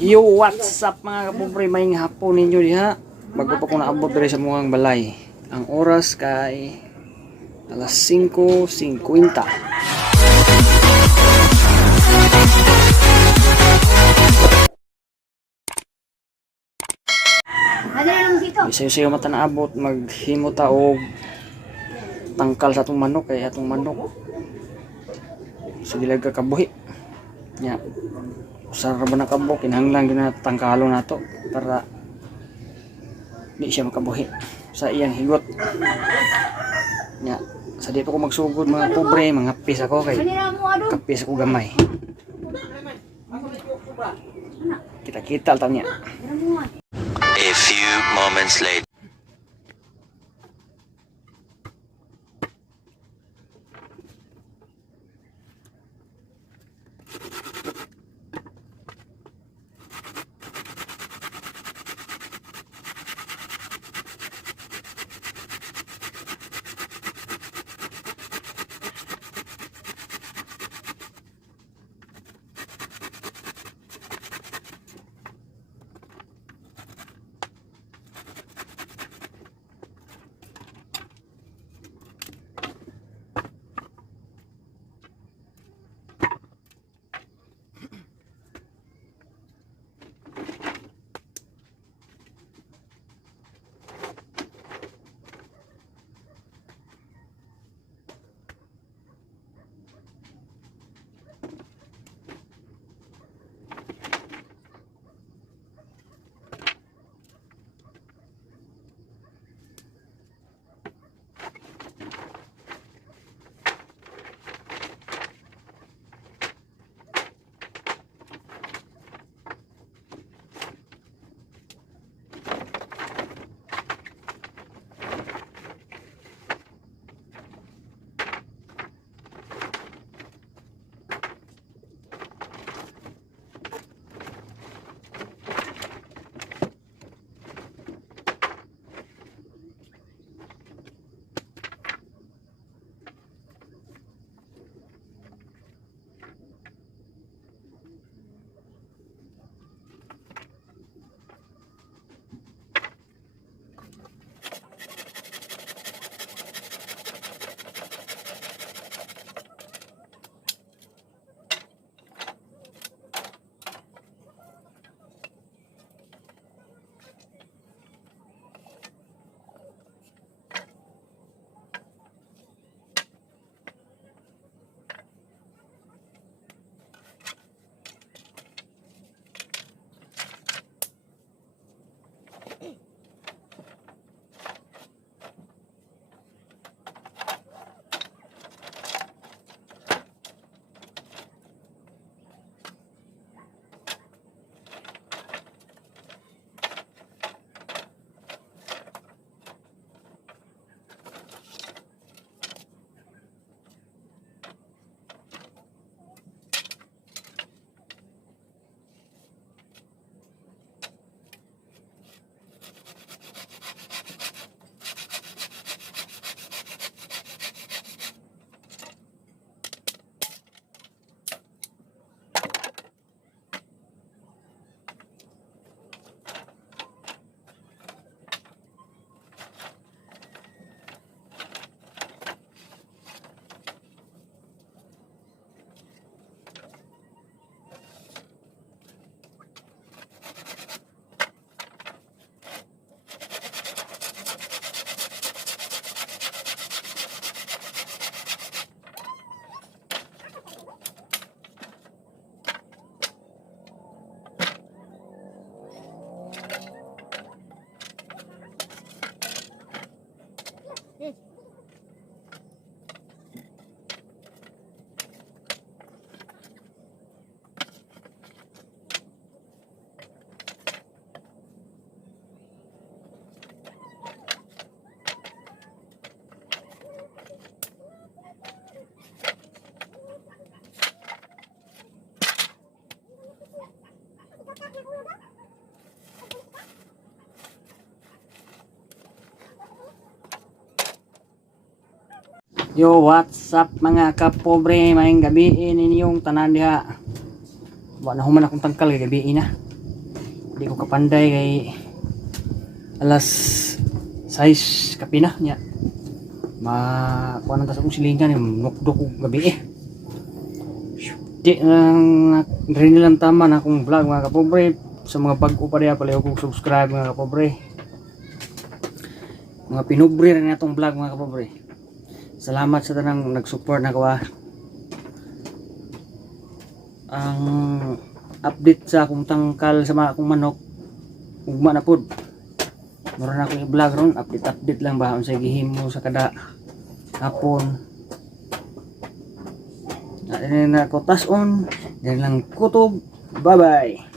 Yo, what's up mga kapobre, may hapon ninyo diha. Bago pa ko naabot diri sa muang balay. Ang oras kay alas 5:50. Isayo-sayo mata naabot, maghimo ta og tangkal sa atong manok kay atong manok sa dilag kabuhi. Nya. Usara ba na kabo, kinahanglan gyud na tangkalon nato para di siya makabuhi sa iyang higot. Nya, sa di pa ko magsugod mga pobre, mga pis ako kay kapis ako gamay. Kita-kita ta niya. A few moments later. Yo, what's up mga kapobre, maayong gabi ninyong tanan diha. Wa na human akong tangkal kay gabi na. Di ko kapanday kay alas 6 kapina nya. Kuha na tas akong silingan yung nukdok ko gabi Di rin nilang tama na akong vlog mga kapobre. Sa mga bago pa rin pala kong subscribe mga kapobre. Mga pinubre rin itong vlog mga kapobre. Salamat sa tanang nag-support na kawa. Ang update sa akong tangkal sa mga akong manok ugma na pod. Mura na akong i-vlog ron, update lang ba sa gihimo sa kada hapon. Na ko tas on, din lang kutob. Bye bye.